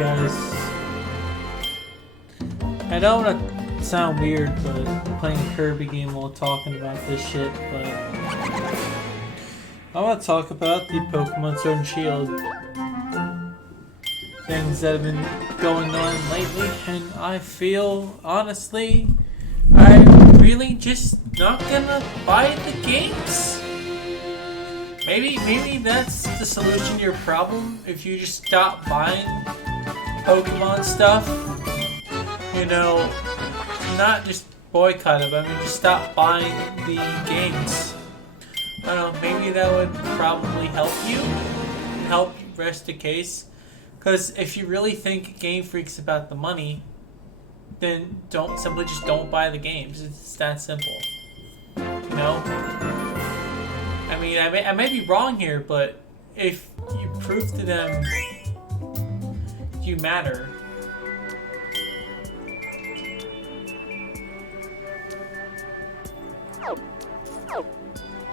guys. I don't want to sound weird, but playing a Kirby game while talking about this shit, but I want to talk about the Pokemon Sword and Shield things that have been going on lately, and I feel, honestly, I'm really just not gonna buy the games. Maybe that's the solution to your problem. If you just stop buying Pokemon stuff, you know, not just boycott it, but I mean just stop buying the games. I don't know, maybe that would probably help rest the case. Because if you really think Game Freak's about the money, then simply just don't buy the games. It's that simple. You know? I mean, I may be wrong here, but if you prove to them you matter,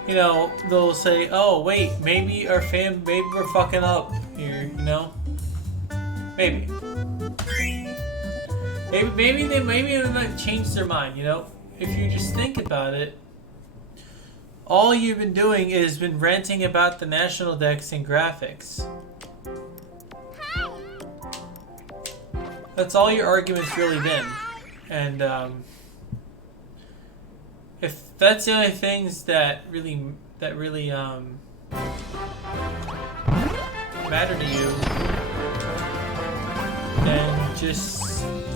you know, they'll say, "Oh, wait, maybe we're fucking up here," you know? Maybe they might change their mind, you know? If you just think about it, all you've been doing is been ranting about the National Dex and graphics. That's all your argument's really been. And if that's the only things that really matter to you, then just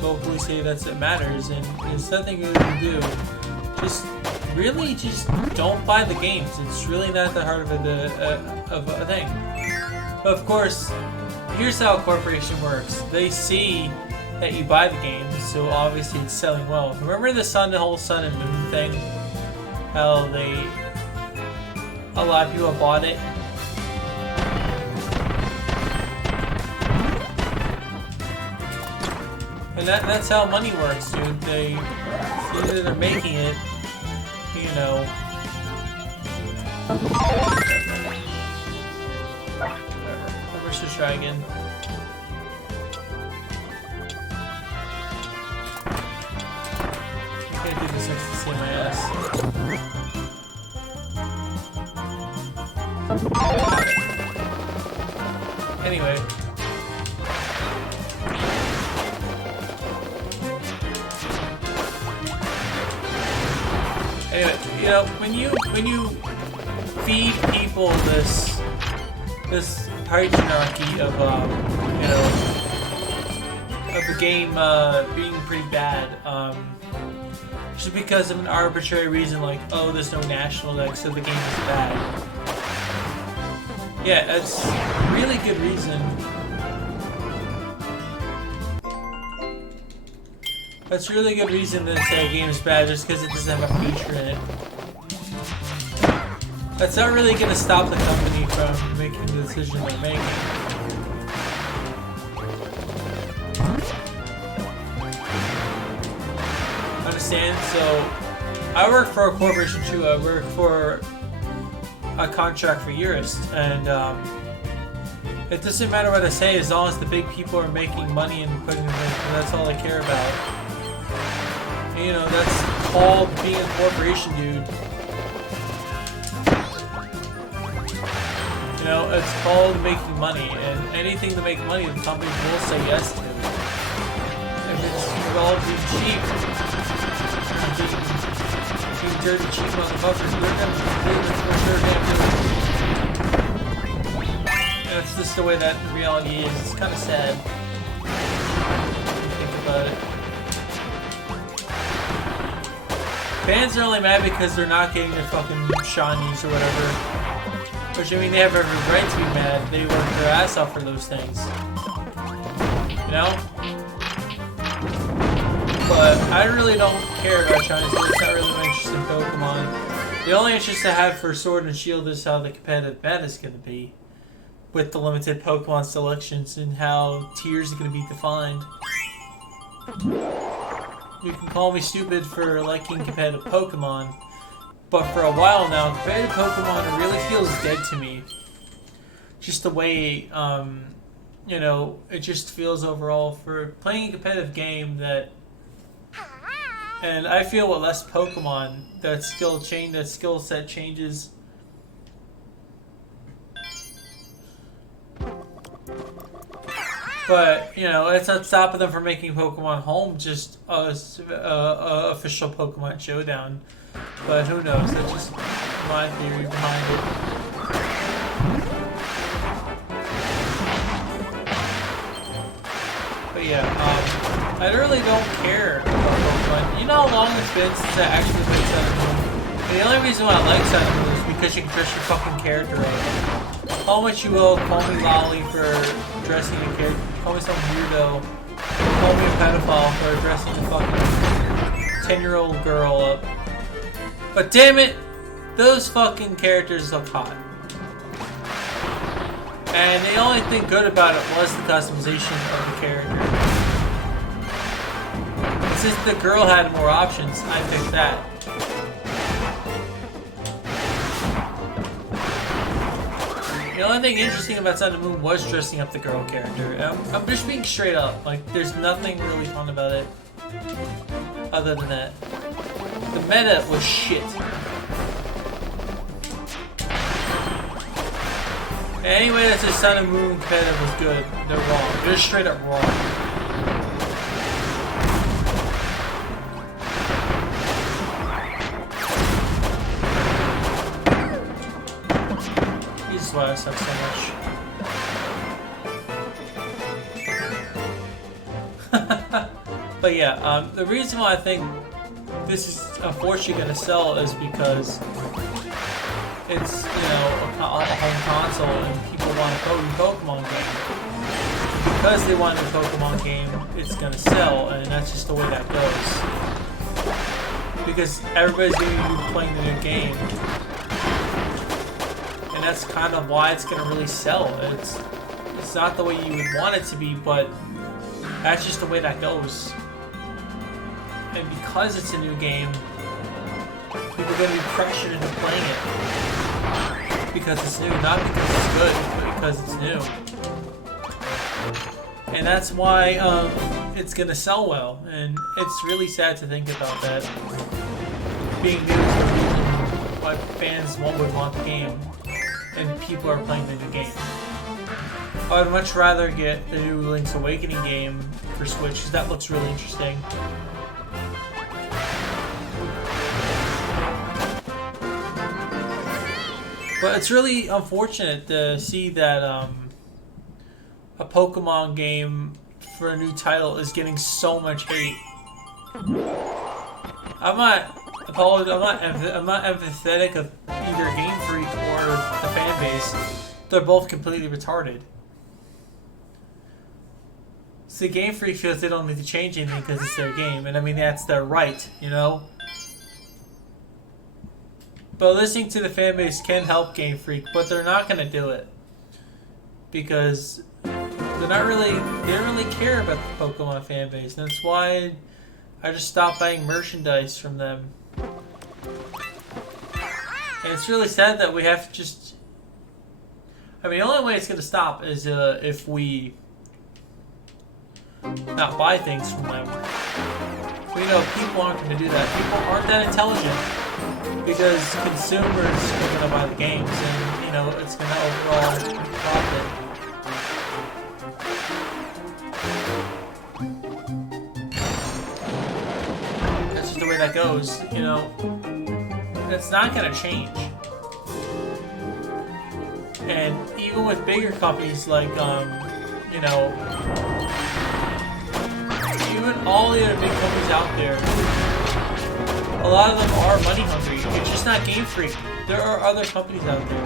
vocally say that's what matters, and there's nothing you can do. Just don't buy the games. It's really not that hard of a thing. But of course, here's how a corporation works. They see that you buy the games, so obviously it's selling well. Remember the whole Sun and Moon thing? How a lot of people bought it? And that's how money works, dude. Either they're making it, you know. Let's just try again. I can't do this next to see my ass. Anyway. Anyway, you know, when you feed people this hierarchy of you know, of the game being pretty bad, just because of an arbitrary reason like, oh, there's no national deck, so the game is bad. Yeah, that's a really good reason. That's a really good reason to say a game is bad just because it doesn't have a feature in it. That's not really going to stop the company from making the decision they're making. Understand? So, I work for a corporation too. I work for a contract for Eurist, and it doesn't matter what I say as long as the big people are making money and putting them in. That's all I care about. You know, that's called being a corporation, dude. You know, it's called making money, and anything to make money, the companies will say yes to. If it's all being cheap, being dirty cheap motherfuckers, they're gonna do what they're gonna do. That's just the way that reality is. It's kind of sad. Think about it. Fans are only mad because they're not getting their fucking shinies or whatever. Which, I mean, they have every right to be mad. They work their ass off for those things. You know? But I really don't care about shinies. It's not really my interest in Pokemon. The only interest I have for Sword and Shield is how the competitive meta is going to be. With the limited Pokemon selections and how tiers are going to be defined. You can call me stupid for liking competitive Pokemon, but for a while now, competitive Pokemon really feels dead to me. Just the way you know, it just feels overall for playing a competitive game that, and I feel with less Pokemon, that skill set changes. But, you know, it's not stopping them from making Pokemon Home just a official Pokemon Showdown. But who knows? That's just my theory behind it. But yeah, I really don't care about Pokemon. You know how long it's been since I actually played Sun and Moon? And the only reason why I like Sun and Moon is because you can dress your fucking character up. Call what you will, call me Lolly for dressing a character, call me some weirdo, call me a pedophile for dressing a fucking 10-year-old girl up. But damn it, those fucking characters look hot. And the only thing good about it was the customization of the character. Since the girl had more options, I picked that. The only thing interesting about Sun and Moon was dressing up the girl character. I'm just being straight up. Like, there's nothing really fun about it. Other than that. The meta was shit. Anyway, that says Sun and Moon competitive was good. They're wrong. They're straight up wrong. This is why I suck so much. But yeah, the reason why I think this is unfortunately going to sell is because it's, you know, a home console and people want a Pokemon game. Because they want a Pokemon game, it's going to sell, and that's just the way that goes. Because everybody's going to be playing the new game. And that's kind of why it's going to really sell. It's not the way you would want it to be, but that's just the way that goes. And because it's a new game, people are going to be pressured into playing it. Because it's new, not because it's good, but because it's new. And that's why it's going to sell well. And it's really sad to think about that. Being new is the reason why fans would want the game. And people are playing the new game. I would much rather get the new Link's Awakening game for Switch, because that looks really interesting. But it's really unfortunate to see that a Pokemon game for a new title is getting so much hate. I'm not empathetic of either Game Freak or the fan base. They're both completely retarded. See, Game Freak feels they don't need to change anything because it's their game, and I mean that's their right, you know. But listening to the fan base can help Game Freak, but they're not going to do it. Because they don't really care about the Pokemon fan base. And that's why I just stopped buying merchandise from them. And it's really sad that we have to just... I mean, the only way it's going to stop is if we not buy things from them. We know people aren't going to do that. People aren't that intelligent. Because consumers are going to buy the games, and, you know, it's going to overall profit. That's just the way that goes, you know. It's not going to change. And even with bigger companies like, you know, even all the other big companies out there, a lot of them are money hungry. It's just not Game Freak. There are other companies out there.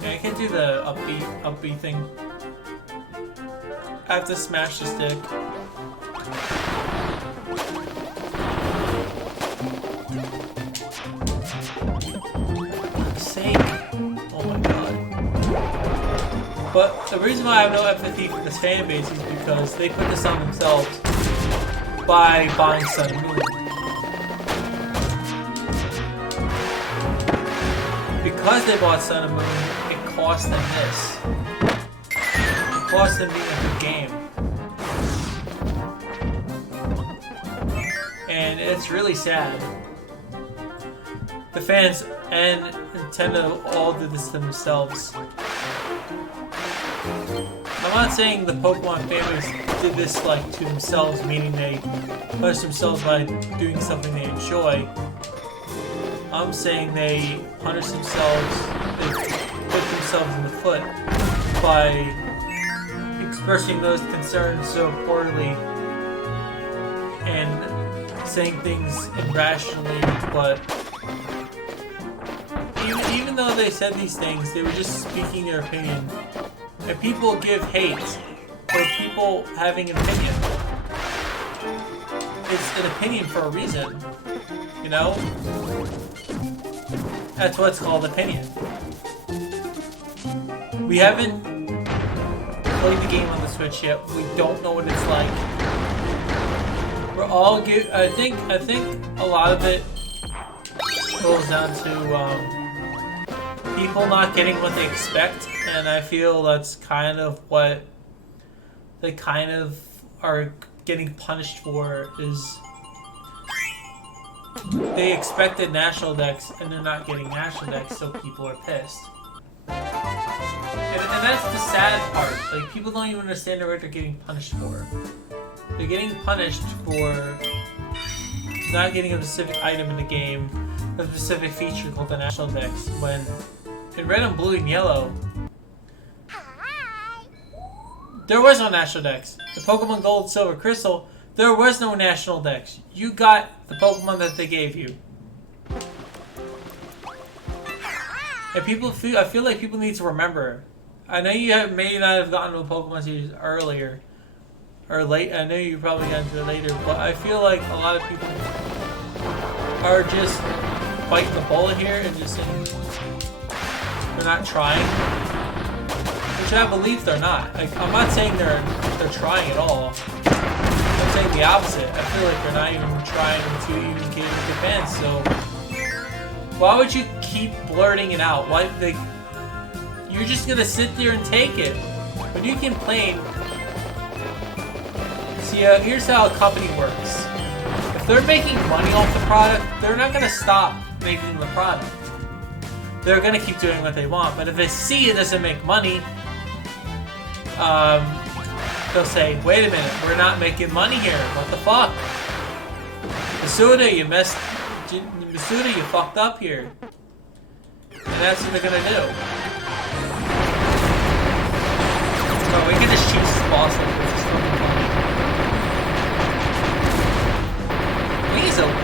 Yeah, I can do the upbeat thing. I have to smash the stick. For fuck's sake. Oh my god. But the reason why I have no empathy for this fan base is because they put this on themselves by buying Sun and Moon. because they bought Sun and Moon, it cost them this. It cost them being a good game. And it's really sad. The fans and Nintendo all did this to themselves. I'm not saying the Pokemon families did this like to themselves, meaning they punish themselves by doing something they enjoy. I'm saying they punish themselves, they put themselves in the foot by expressing those concerns so poorly and saying things irrationally, but even though they said these things, they were just speaking their opinion. And people give hate for people having an opinion. It's an opinion for a reason, you know? That's what's called opinion. We haven't played the game on the Switch yet. We don't know what it's like. We're all I think a lot of it boils down to people not getting what they expect, and I feel that's kind of what they kind of are getting punished for, is they expected national decks and they're not getting national decks, so people are pissed. And that's the sad part. Like, people don't even understand what they're getting punished for. They're getting punished for not getting a specific item in the game, a specific feature called the national decks, when in Red and Blue and Yellow, there was no national dex. The Pokemon Gold, Silver, Crystal, there was no national dex. You got the Pokemon that they gave you. And I feel like people need to remember. I know you may not have gotten to a Pokemon series earlier, or late. I know you probably got into it later, but I feel like a lot of people are just biting the bullet here and just saying they're not trying. Which I believe they're not. Like, I'm not saying they're trying at all. I'm saying the opposite. I feel like they're not even trying to even get into fans. So why would you keep blurting it out? Why you're just gonna sit there and take it when you complain. See, here's how a company works. If they're making money off the product, they're not gonna stop making the product. They're gonna keep doing what they want. But if they see it doesn't make money, they'll say, wait a minute, we're not making money here. What the fuck? Masuda, you fucked up here. And that's what they're gonna do. So we can just choose this boss like this. He's OP.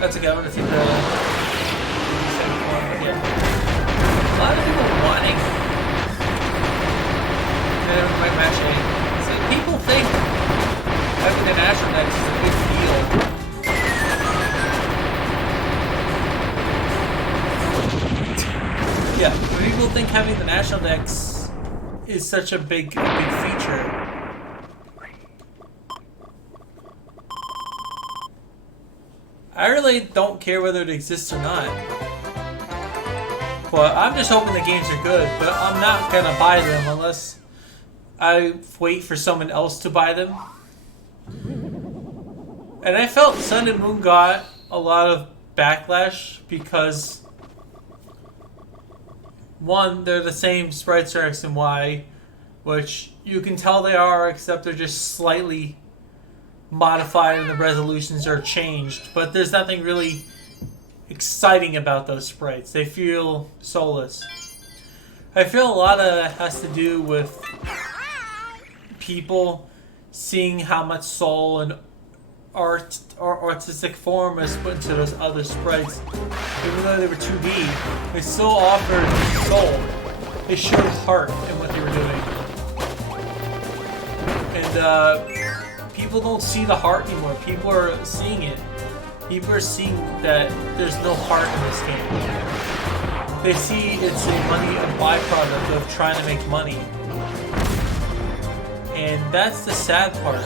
That's okay, I'm gonna see the second one, but yeah. A lot of people wanting. And then my match A. So people think having an Astro Dex is a big deal. Yeah, people think having the National Dex is such a big feature. I really don't care whether it exists or not. But I'm just hoping the games are good, but I'm not gonna buy them unless I wait for someone else to buy them. And I felt Sun and Moon got a lot of backlash because, one, they're the same sprites for X and Y, which you can tell they are, except they're just slightly modified and the resolutions are changed. But there's nothing really exciting about those sprites. They feel soulless. I feel a lot of that has to do with people seeing how much soul and art or artistic form is put into those other sprites. Even though they were 2D, they still offered soul. They showed heart in what they were doing. And people don't see the heart anymore. People are seeing it. People are seeing that there's no heart in this game. They see it's a byproduct of trying to make money. And that's the sad part.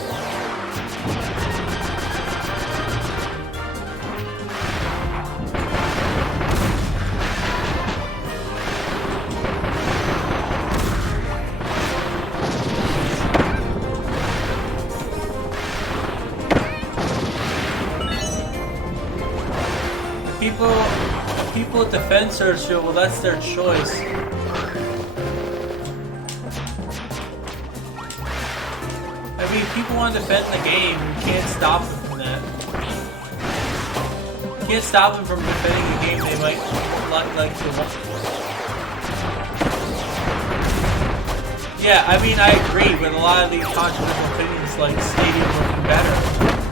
People at defend search feel, well, that's their choice. I mean, people want to defend the game. You can't stop them from that. You can't stop them from defending the game they might like to watch. Yeah, I mean, I agree with a lot of these controversial opinions, like Stadium looking better,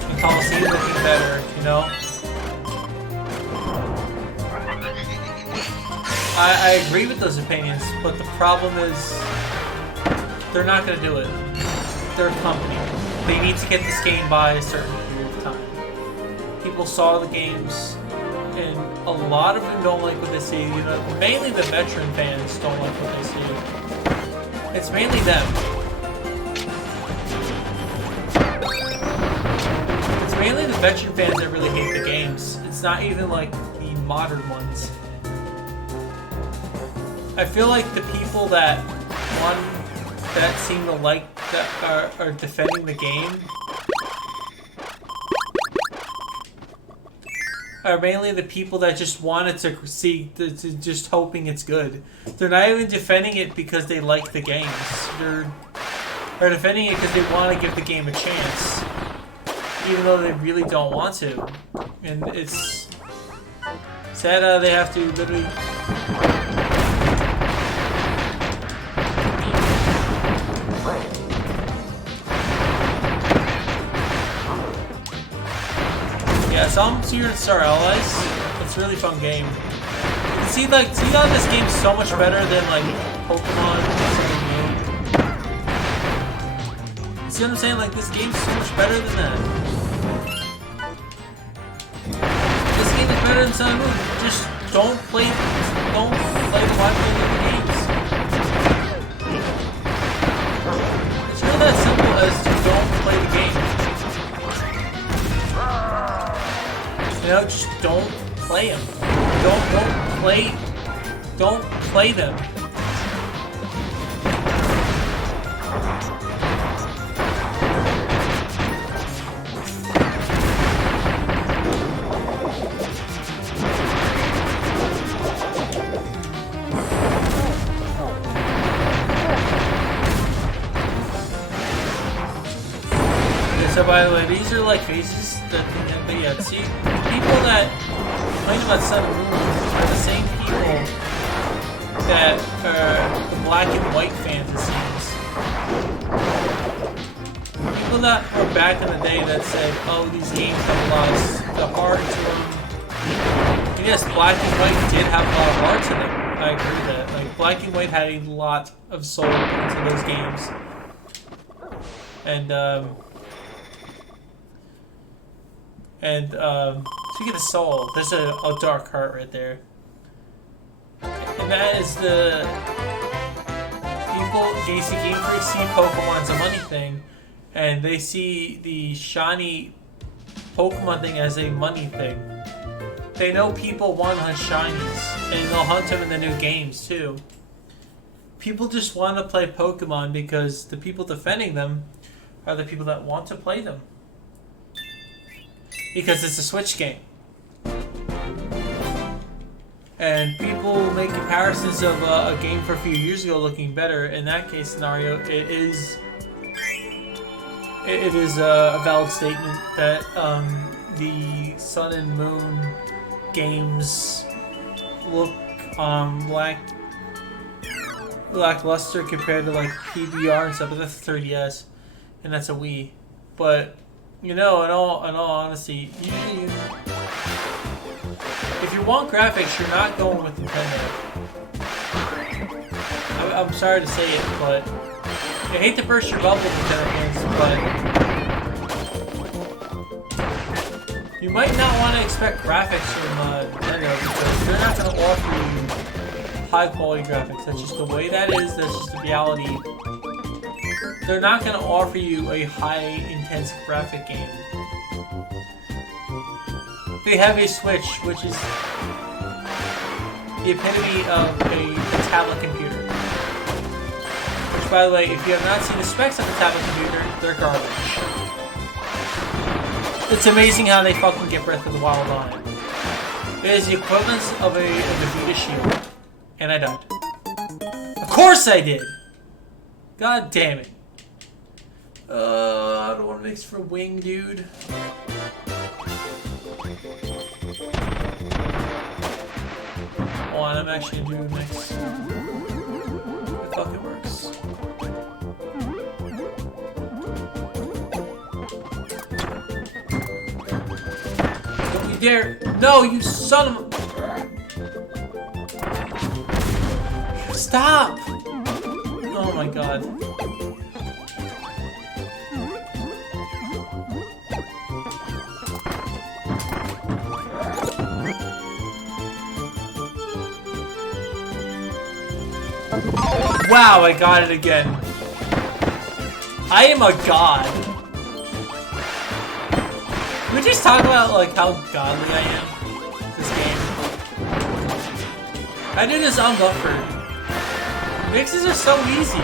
and Coliseum looking better, you know? I agree with those opinions, but the problem is they're not going to do it. They're a company. They need to get this game by a certain period of time. People saw the games, and a lot of them don't like what they see. You know, mainly the veteran fans don't like what they see. It's mainly them. It's mainly the veteran fans that really hate the games. It's not even like the modern ones. I feel like the people that seem to like that are defending the game are mainly the people that just wanted to see, just hoping it's good. They're not even defending it because they like the games. They're defending it because they want to give the game a chance, even though they really don't want to. And it's sad they have to literally. Yeah, some Secret Star Allies. It's a really fun game. See how this game's so much better than like Pokemon. See what I'm saying? Like this game's so much better than that. This game is better than Sun and Moon. Just don't play the live games. It's really that simple as to don't play the game. You know, just don't play them. Don't play them. So by the way, these are like faces that yeah, see, people that complain about Sun and Moon are the same people that are the black and white fans, it seems. People that were back in the day that said, oh, these games have a lot of the heart to them. And yes, black and white did have a lot of heart to them. I agree with that. Like, black and white had a lot of soul into those games. And speaking of soul, there's a dark heart right there. And that is the people, Game Freaks see Pokemon's a money thing, and they see the shiny Pokemon thing as a money thing. They know people want to hunt shinies, and they'll hunt them in the new games too. People just want to play Pokemon because the people defending them are the people that want to play them. Because it's a Switch game. And people make comparisons of a game for a few years ago looking better. In that case scenario, it is a valid statement that the Sun and Moon games look lackluster compared to like PBR and stuff. But that's a 3DS, and that's a Wii. But you know, in all honesty, usually if you want graphics, you're not going with Nintendo. I'm sorry to say it, but I hate to burst your bubble, Nintendo fans, but you might not want to expect graphics from Nintendo because they're not going to offer you high quality graphics. That's just the way that is. That's just the reality. They're not going to offer you a high-intense graphic game. They have a Switch, which is the epitome of a tablet computer. Which, by the way, if you have not seen the specs of a tablet computer, they're garbage. It's amazing how they fucking get Breath of the Wild on it. It is the equivalent of a defeated shield. And I died. Of course I did! God damn it. I don't want to mix for wing, dude. Oh, I'm actually gonna do a mix. It fucking works. Don't you dare! No, you son of a... Stop! Oh my god. Wow, I got it again. I am a god. We just talk about like how godly I am this game. I do this on buffer. Mixes are so easy.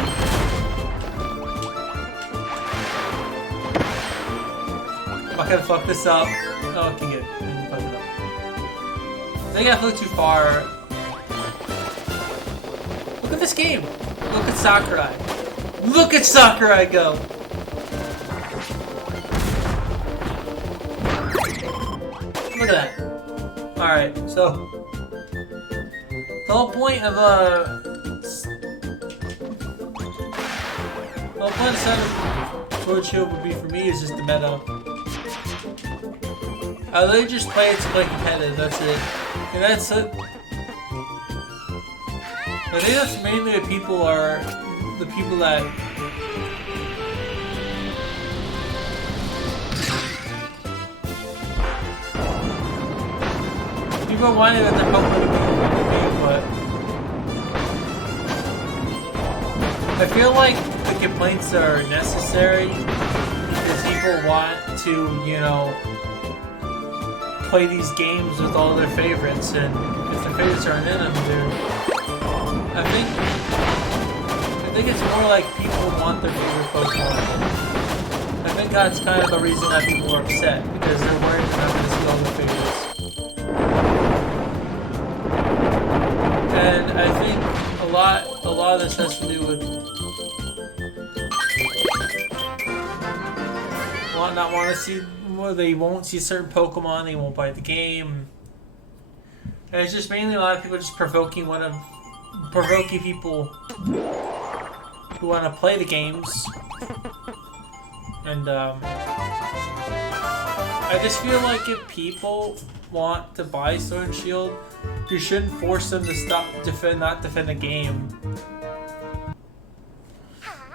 I'm not gonna fuck this up. Oh, okay, good. I didn't fuck it up. I think I flew too far. Look at this game. Look at Sakurai. Look at Sakurai go. Look at that. Alright, so the whole point of Sword Shield would be for me is just the meta. I literally just play it to play competitive, that's it. And that's it. I think that's mainly the people that people are whining that they're hoping to be, but I feel like the complaints are necessary because people want to, you know, play these games with all their favorites, and if their favorites aren't in them, I think it's more like people want their favorite Pokemon. I think that's kind of the reason that people are upset, because they're worried they're not going to see all their favorites. And I think a lot of this has to do with not want to see, well, they won't see certain Pokemon, they won't buy the game. And it's just mainly a lot of people just provoking people who want to play the games. And I just feel like if people want to buy Sword and Shield, you shouldn't force them to not defend a game.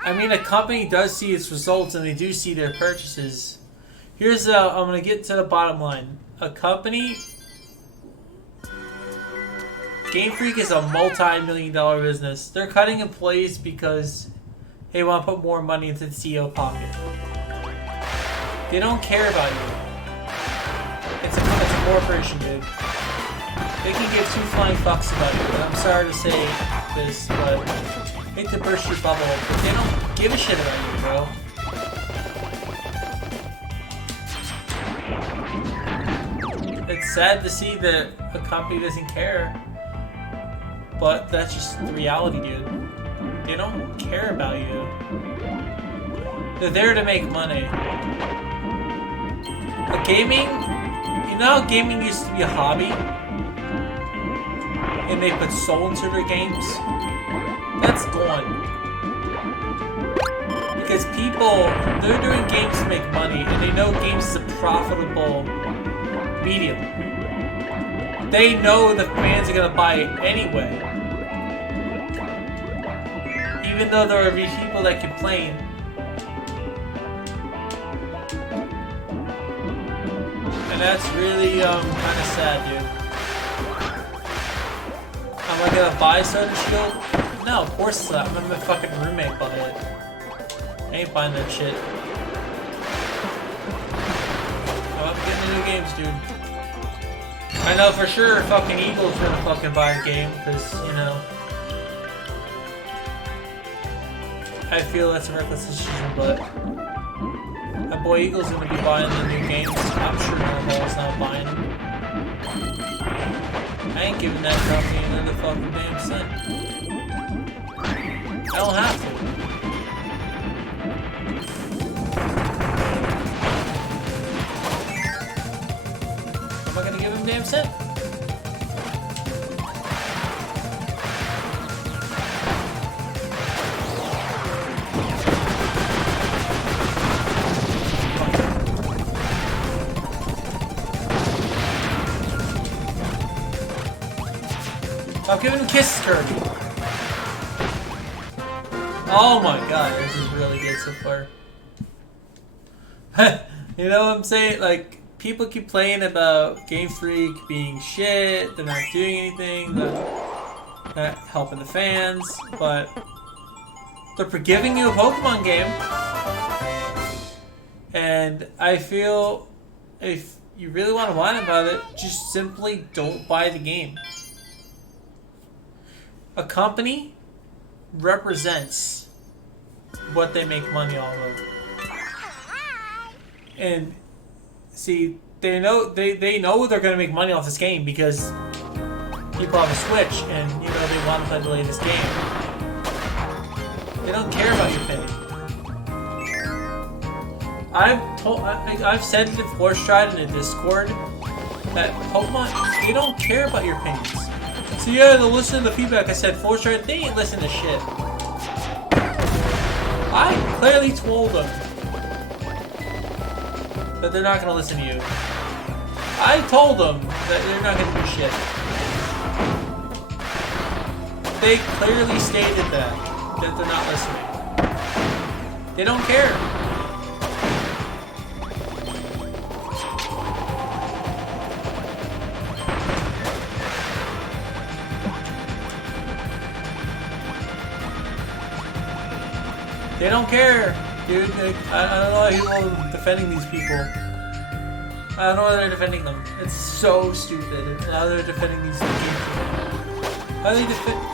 I mean, a company does see its results and they do see their purchases. I'm gonna get to the bottom line. A company, Game Freak is a multi-million-dollar business. They're cutting employees because they want to put more money into the CEO pocket. They don't care about you. It's a corporation, dude. They can give two flying fucks about you. And I'm sorry to say this, but I hate to burst your bubble, but they don't give a shit about you, bro. It's sad to see that a company doesn't care, but that's just the reality, dude. They don't care about you. They're there to make money. Gaming, you know how gaming used to be a hobby? And they put soul into their games? That's gone. Because people, they're doing games to make money, and they know games is a profitable medium. They know the fans are gonna buy it anyway. Even though there are people that complain. And that's really kind of sad, dude. Am I gonna buy Sword and Shield? No, of course not. I'm gonna my fucking roommate buy it. I ain't buying that shit. I'm getting the new games, dude. I know for sure fucking Eagle's gonna fucking buy a game, because, you know, I feel that's a reckless decision, but my boy Eagle's gonna be buying the new games. I'm sure Norval's not buying them. not giving that company another fucking damn cent. I don't have to. Am I gonna give him a damn cent? Stop giving him kisses, Kirby. Oh my god, this is really good so far. You know what I'm saying? Like, people keep playing about Game Freak being shit, they're not doing anything, they're not helping the fans, but they're giving you a Pokemon game. And I feel if you really want to whine about it, just simply don't buy the game. A company represents what they make money off of. And see, they know they know they're gonna make money off this game because people have a Switch and you know they want to play the latest game. They don't care about your opinion. I've said it in Force Stride in the Discord that Pokemon, they don't care about your opinions. So yeah, they'll listen to the feedback. I said Force Stride, they ain't listen to shit. I clearly told them that they're not gonna listen to you. I told them that they're not gonna do shit. They clearly stated that they're not listening. They don't care. They don't care, dude. I don't know why people are defending these people. I don't know why they're defending them. It's so stupid. How they're defending these Game Freak.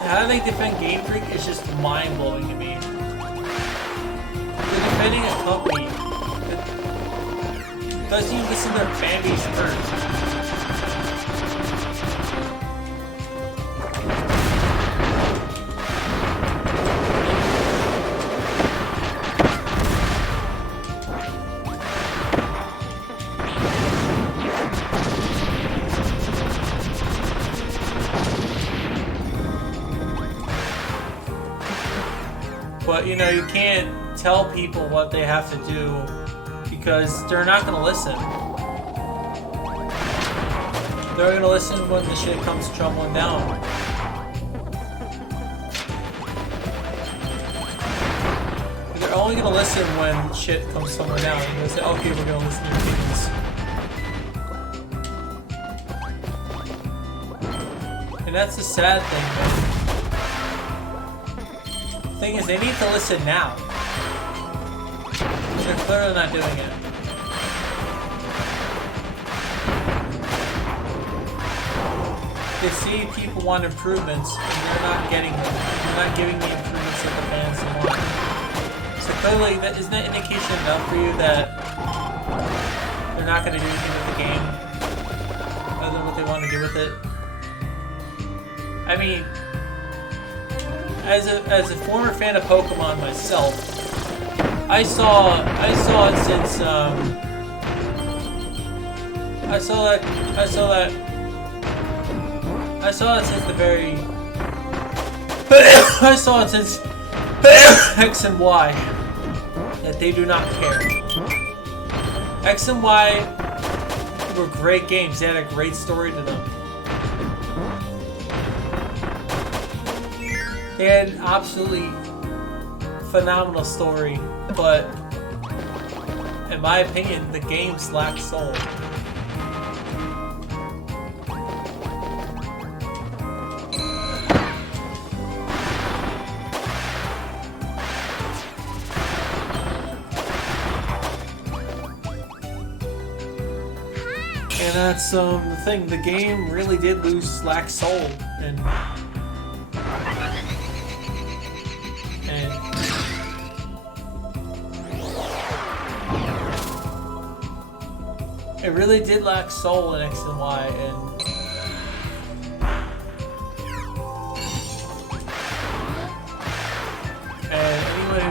How they defend Game Freak is just mind blowing to me. They're defending a company that doesn't even listen to their fan base first. But, you know, you can't tell people what they have to do because they're not going to listen. They're going to listen when the shit comes tumbling down. They're only going to listen when shit comes tumbling down. They're going to say, okay, we're going to listen to your opinions. And that's the sad thing, man. The thing is, they need to listen now. They're clearly not doing it. They see people want improvements, and they're not getting them. They're not giving the improvements that the fans want. So clearly, isn't that indication enough for you that they're not going to do anything with the game other than what they want to do with it? I mean, as a former fan of Pokemon myself, I saw it since X and Y that they do not care. X and Y were great games. They had a great story to them. They had an absolutely phenomenal story, but in my opinion, the games lack soul. And that's the thing. The game really did lack soul, and it really did lack soul in X and Y, and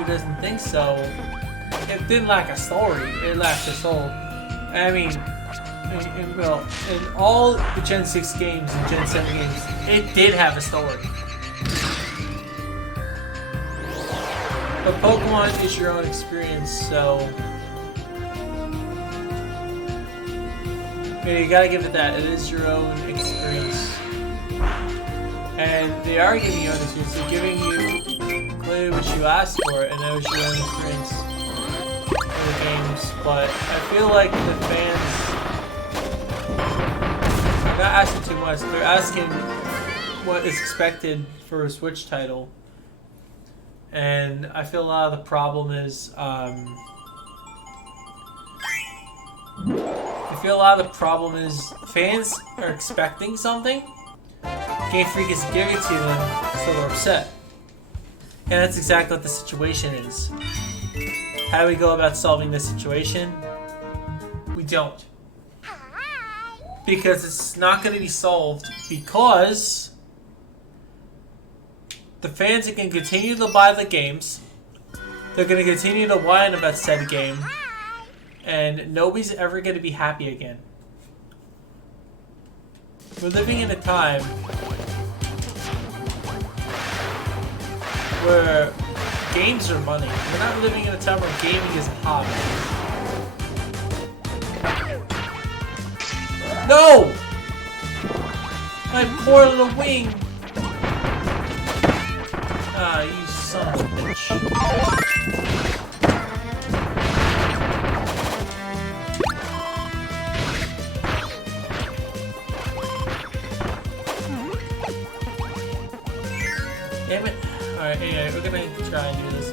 who doesn't think so, it didn't lack a story. It lacked a soul. I mean, well, in all the Gen 6 games and Gen 7 games, it did have a story. But Pokemon is your own experience, so you gotta give it that. It is your own experience. And they are giving you an experience. They're giving you clearly what you asked for, and that was your own experience in the games. But I feel like the fans are not asking too much. They're asking what is expected for a Switch title. And I feel a lot of the problem is, fans are expecting something. Game Freak is giving it to them, so they're upset. And that's exactly what the situation is. How do we go about solving this situation? We don't. Because it's not going to be solved because the fans are going to continue to buy the games. They're going to continue to whine about said game. And nobody's ever going to be happy again. We're living in a time where games are money. We're not living in a time where gaming is a hobby. No! My poor little wing! Ah, you son of a bitch. Damn it. Alright, anyway, we're gonna try and do this.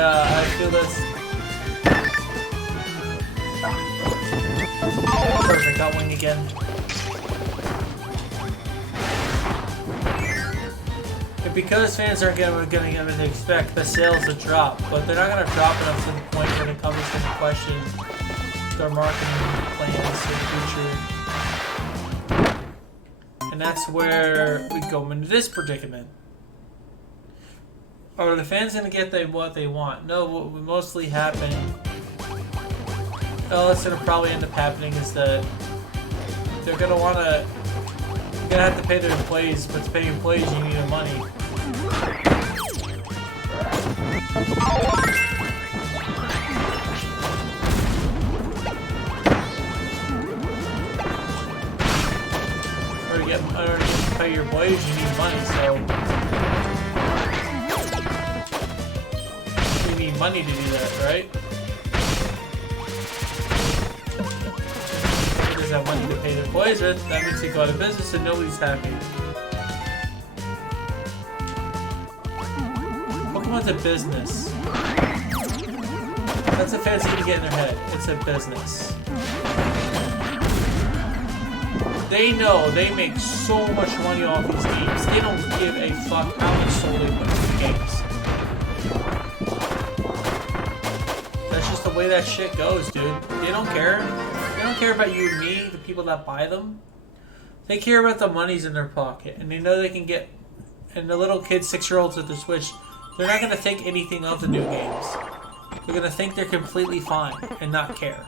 I feel this. Perfect, got wing again. And because fans aren't gonna get what they expect, the sales will drop, but they're not gonna drop enough to the point where the company's gonna question their marketing plans for the future. And that's where we go into this predicament. Are the fans gonna get what they want? No, what will mostly happen, what's gonna probably end up happening is that they're gonna have to pay their employees, but to pay employees you need the money. Or to pay your employees you need money, so need money to do that, right? If there's that money to pay their employees with, that means they go out of business and nobody's happy. Pokemon's a business. That's a fans gonna get in their head. It's a business. They know they make so much money off these games. They don't give a fuck how much sold they put into the games. That's just the way that shit goes, dude. They don't care. They don't care about you and me, the people that buy them. They care about the monies in their pocket. And they know they can get... And the little kids, 6-year-olds with the Switch, they're not going to think anything of the new games. They're going to think they're completely fine and not care.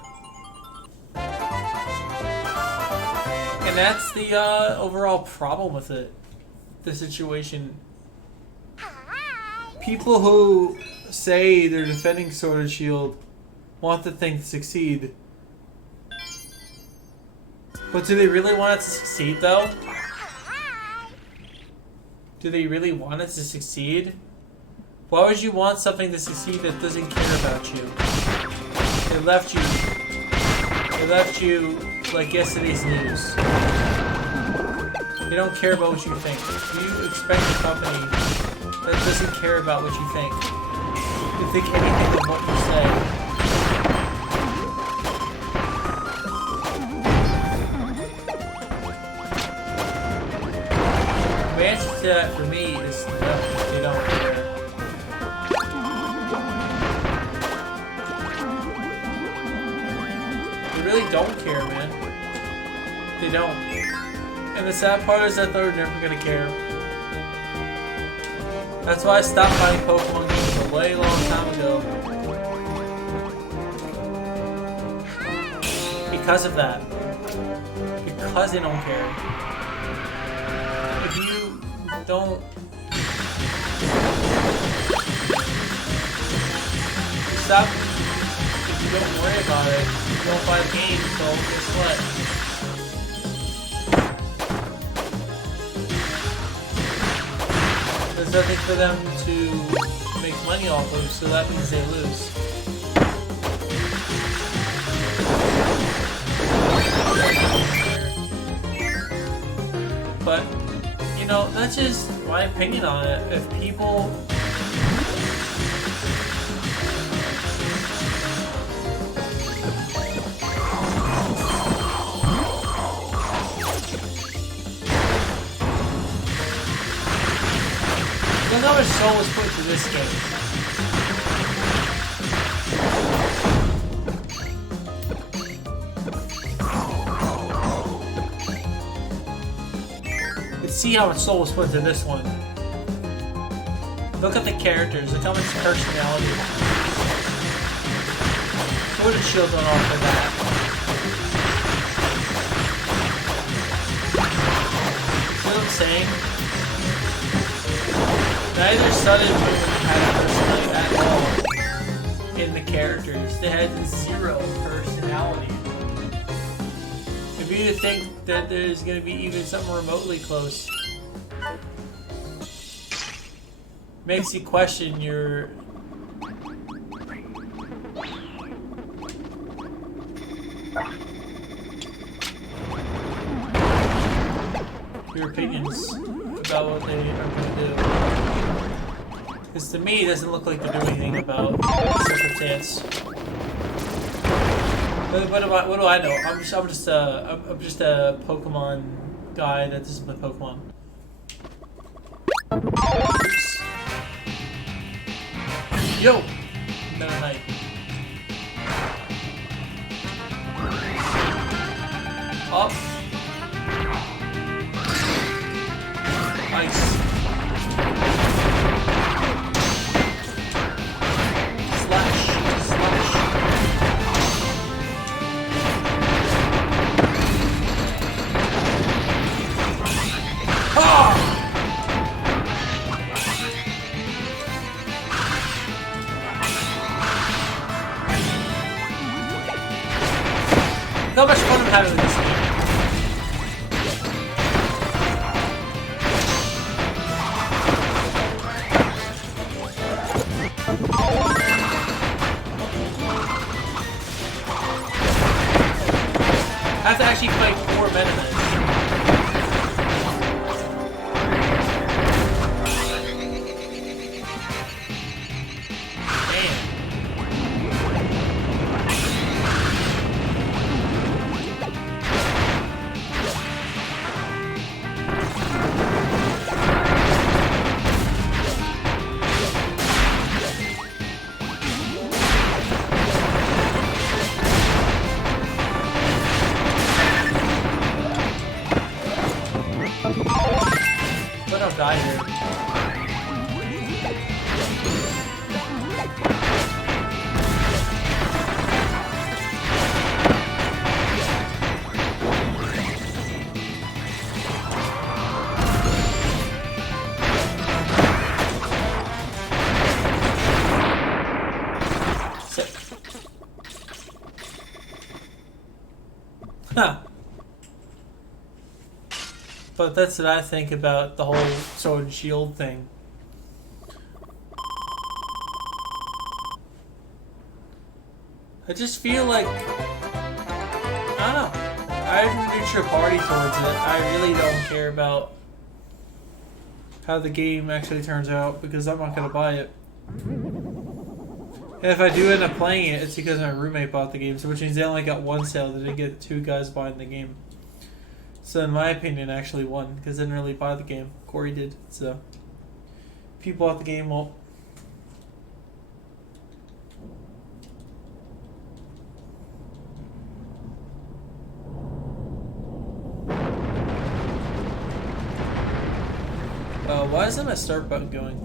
And that's the overall problem with it. The situation. People who say they're defending Sword and Shield want the thing to succeed. But do they really want it to succeed, though? Do they really want it to succeed? Why would you want something to succeed that doesn't care about you? They left you. They left you like yesterday's news. They don't care about what you think. You expect a company that doesn't care about what you think to think anything of what you say. The answer to that for me is no, they don't care. They really don't care, man. They don't. And the sad part is that they're never gonna care. That's why I stopped buying Pokemon games a way long time ago. Because of that. Because they don't care. If you don't... Stop. If you don't worry about it, you don't buy the game, so guess what? There's nothing for them to make money off of, so that means they lose. But, you know, that's just my opinion on it. If people... Look how much soul was put into this game. Let's see how much soul was put into this one. Look at the characters. Look how much personality. Sword and Shield don't offer that. See what I'm saying? Neither Sun and Moon had personality at all in the characters. They had zero personality. If you think that there's going to be even something remotely close, makes you question your opinions about what they are going to do. Because to me, it doesn't look like they're doing anything about the circumstance. What do I know? I'm just a Pokemon guy that doesn't play Pokemon. Oops. Yo! Meta Knight. Up. Ice. Slash. Ah! How much fun I'm having with this game. I have to actually fight 4 Meta Knights. But I'll die here. Huh. But that's what I think about the whole Sword and Shield thing. I just feel like, I don't know. I have a neutral party towards it. I really don't care about how the game actually turns out because I'm not gonna buy it. And if I do end up playing it, it's because my roommate bought the game, so which means they only got one sale. They didn't get two guys buying the game. So in my opinion, I actually won because I didn't really buy the game. Corey did. So if you bought the game, well. Why isn't my start button going?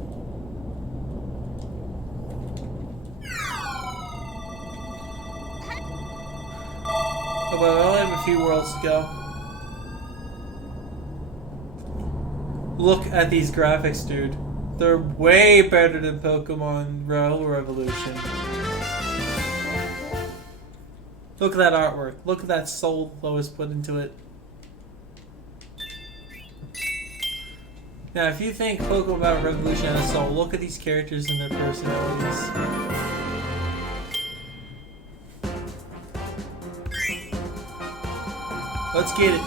Oh, but I only have a few worlds to go. Look at these graphics, dude. They're way better than Pokemon Royal Revolution. Look at that artwork. Look at that soul Lois put into it. Now, if you think Pokemon Revolution has a soul, look at these characters and their personalities. Let's get it.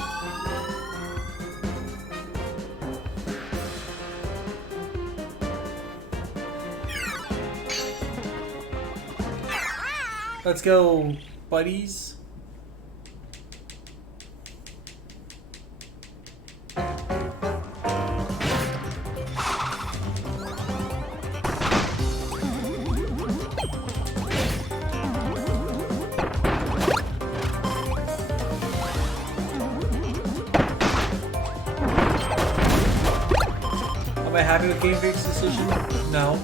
Let's go, buddies. Am I happy with Game Freak's decision? No.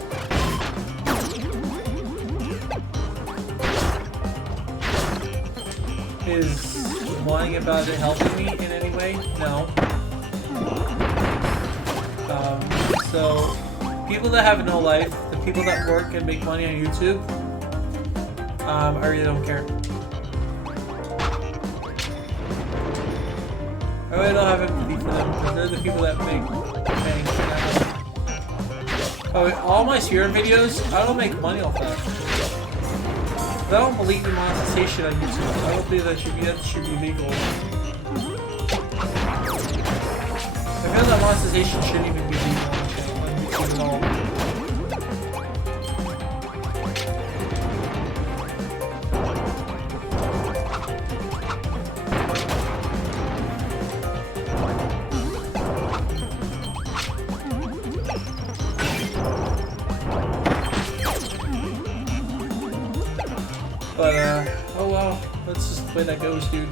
Is lying about it helping me in any way? No. So, people that have no life, the people that work and make money on YouTube, I really don't care. I really don't have empathy for them because they're the people that make bank. Oh, all my Sphere videos, I don't make money off that. I don't believe in monetization on YouTube. I don't believe that should be legal. I feel that monetization shouldn't even be legal on YouTube at all. But, oh well, let's just play that goes, dude.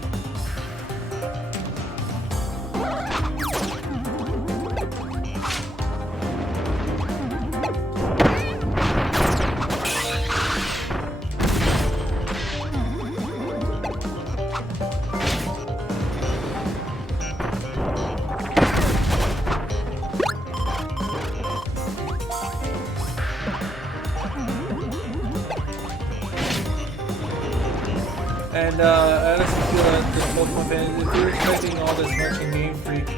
And I honestly feel that the Pokemon fans, if you're expecting all this much in Game Freak,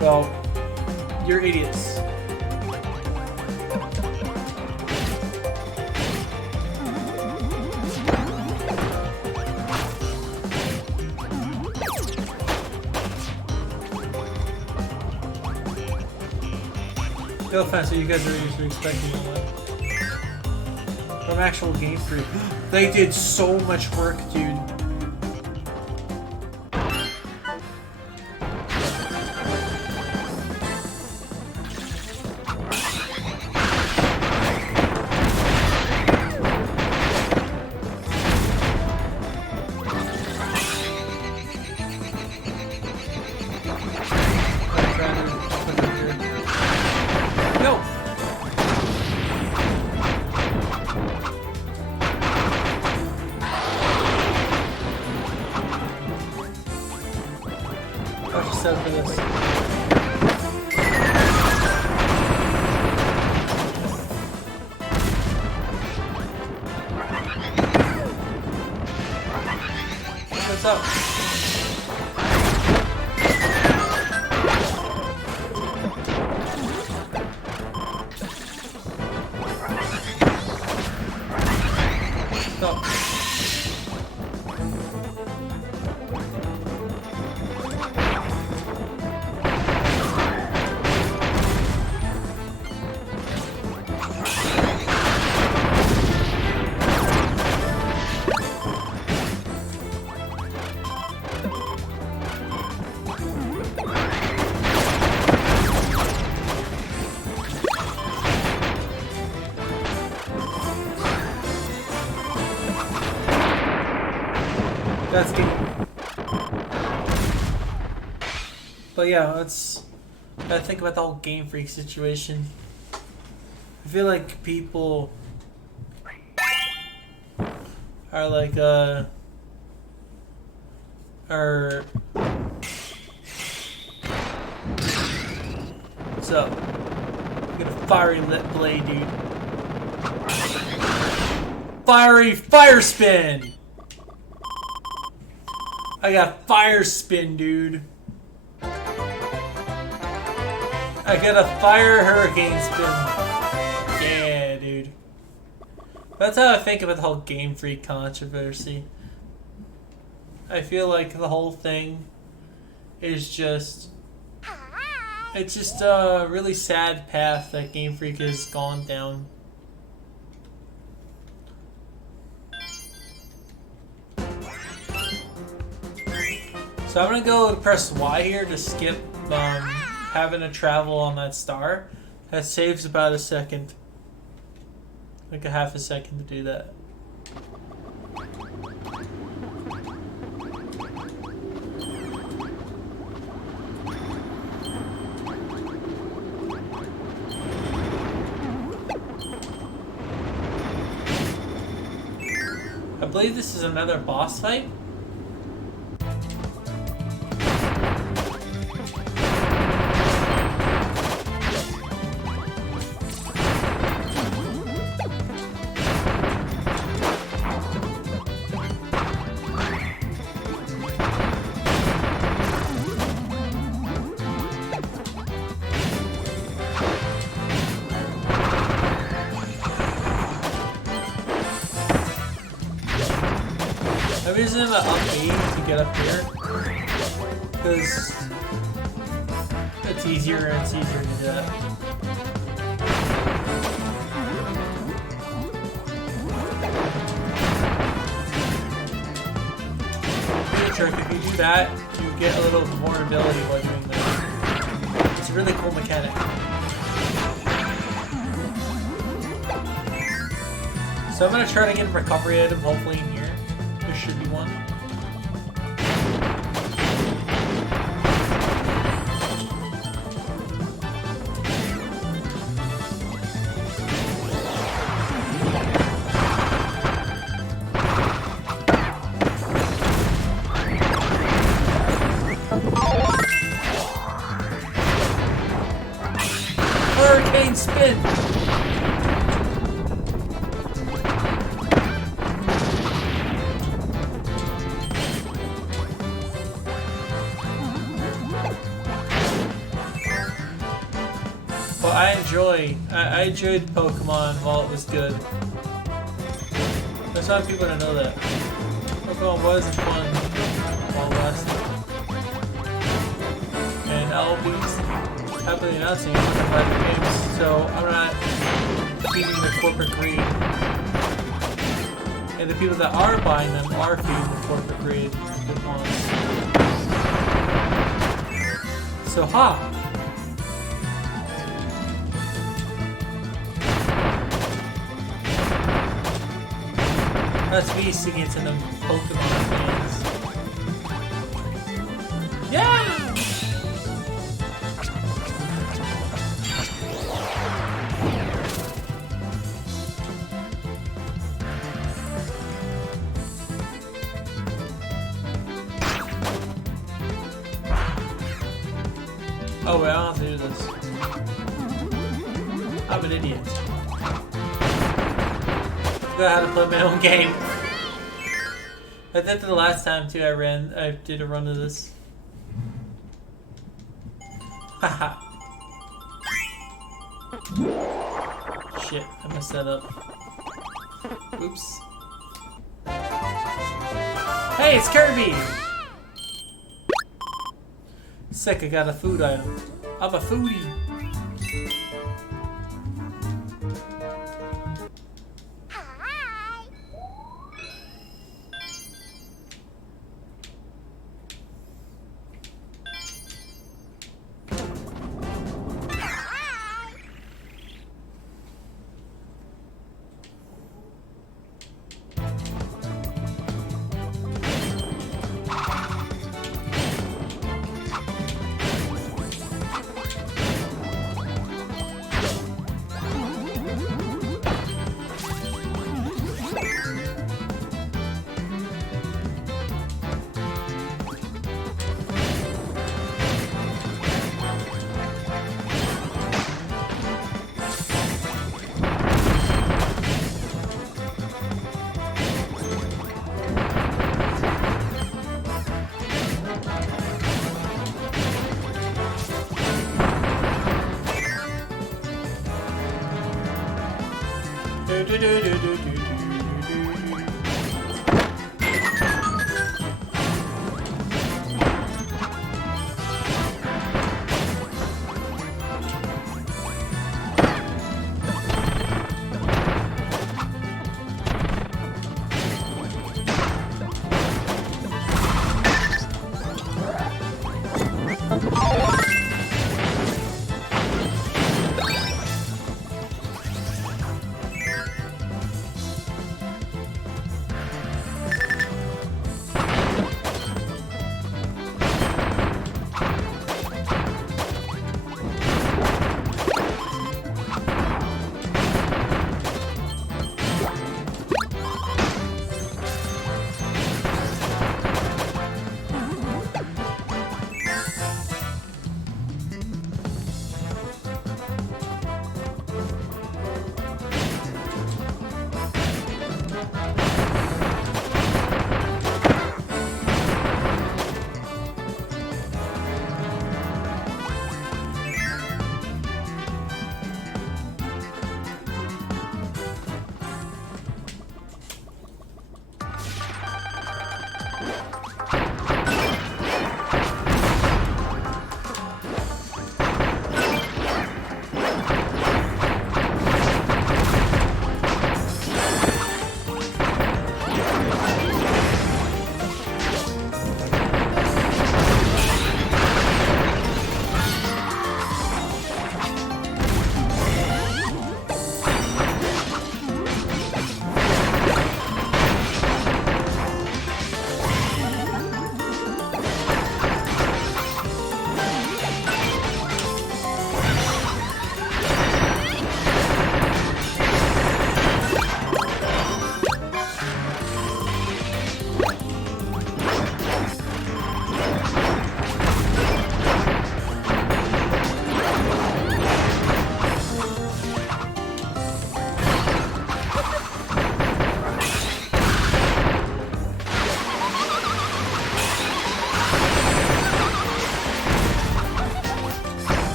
well, you're idiots. No offense, so you guys are usually expecting a lot. From actual Game Freak. They did so much work, dude. No! For this. What's up? Stop. That's game. But yeah, let's think about the whole Game Freak situation. I feel like people are like what's up? Get a fiery lit blade, dude. Fiery fire spin! I got fire spin, dude. I got a fire hurricane spin. Yeah, dude. That's how I think about the whole Game Freak controversy. I feel like the whole thing is just... It's just a really sad path that Game Freak has gone down. So I'm gonna go press Y here to skip having to travel on that star. That saves about a second. Like a half a second to do that. I believe this is another boss fight. I'm using the up A to get up here because it's easier to do that. Trick, if you do that, you get a little more ability while doing that. It's a really cool mechanic. So I'm gonna try to get a recovery item hopefully in here. There should be one. Hurricane spin! But I enjoyed Pokemon while it was good. I just want people to know that. Pokemon was fun while lasting. And I'll be happily announcing I'm gonna buy the games, so I'm not feeding the corporate greed. And the people that are buying them are feeding the corporate greed with ones. So ha! That's me singing to them Pokemon fans. Yeah! Oh wait, I don't have to do this. I'm an idiot. I forgot how to play my own game. I did that the last time too. I did a run of this. Haha. Shit, I messed that up. Oops. Hey, it's Kirby! Sick, I got a food item. I'm a foodie.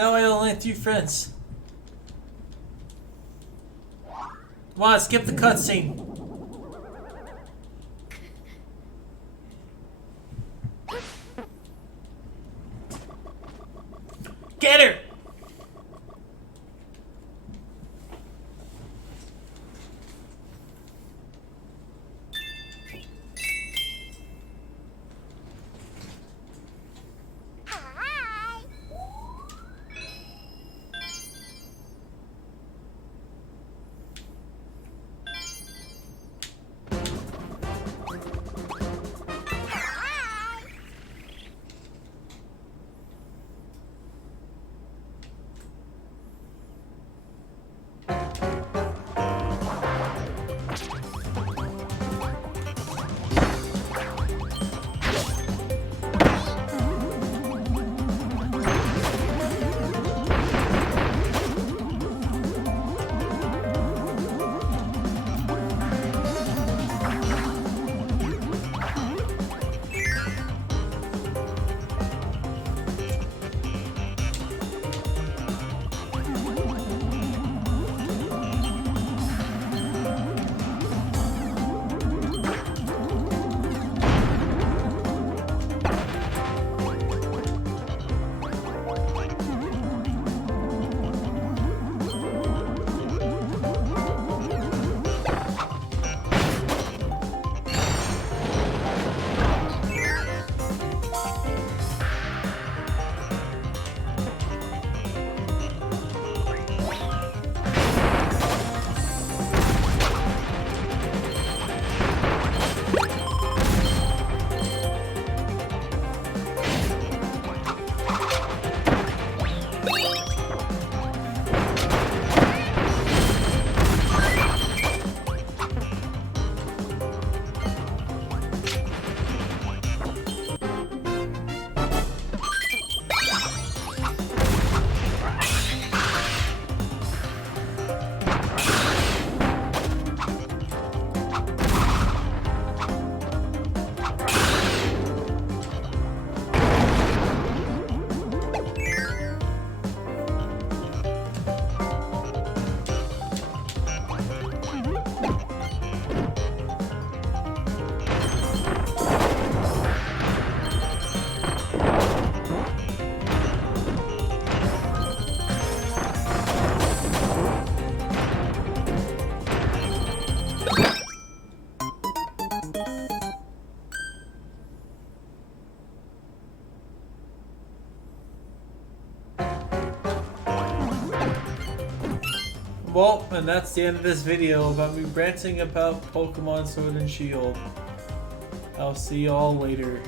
No, I only have 3 friends. Come on, skip the cutscene. Get her! Well, and that's the end of this video about me ranting about Pokemon Sword and Shield. I'll see y'all later.